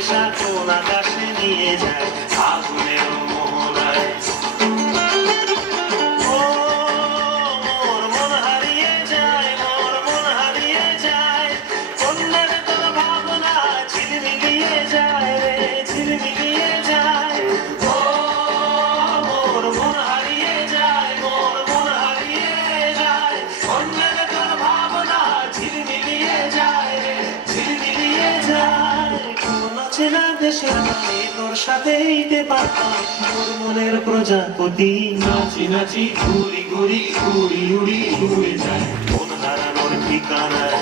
নেশা কোন আকাশে নিয়ে যায় আগুনের মোহনায়। ও মোর মন হারিয়ে যায়, মোর মন হারিয়ে যায়, অন্যের তোর ভাবনা ঝিলমিলিয়ে যায় রে, ঝিলমিলিয়ে যায়। ও মোর মন হারিয়ে যায়, মোর মন হারিয়ে যায়, অন্যের তোর ভাবনা ঝিলমিলিয়ে যায় রে, ঝিলমিলিয়ে যায়। কোন চেনা দেশের গানে তোর সাথে ঈদে পারতাম মোর মনের প্রজাপতি, নাচি নাচি ঘুরি ঘুরি উড়ি উড়ি উড়ে যায় মন হারানোর ঠিকানায়।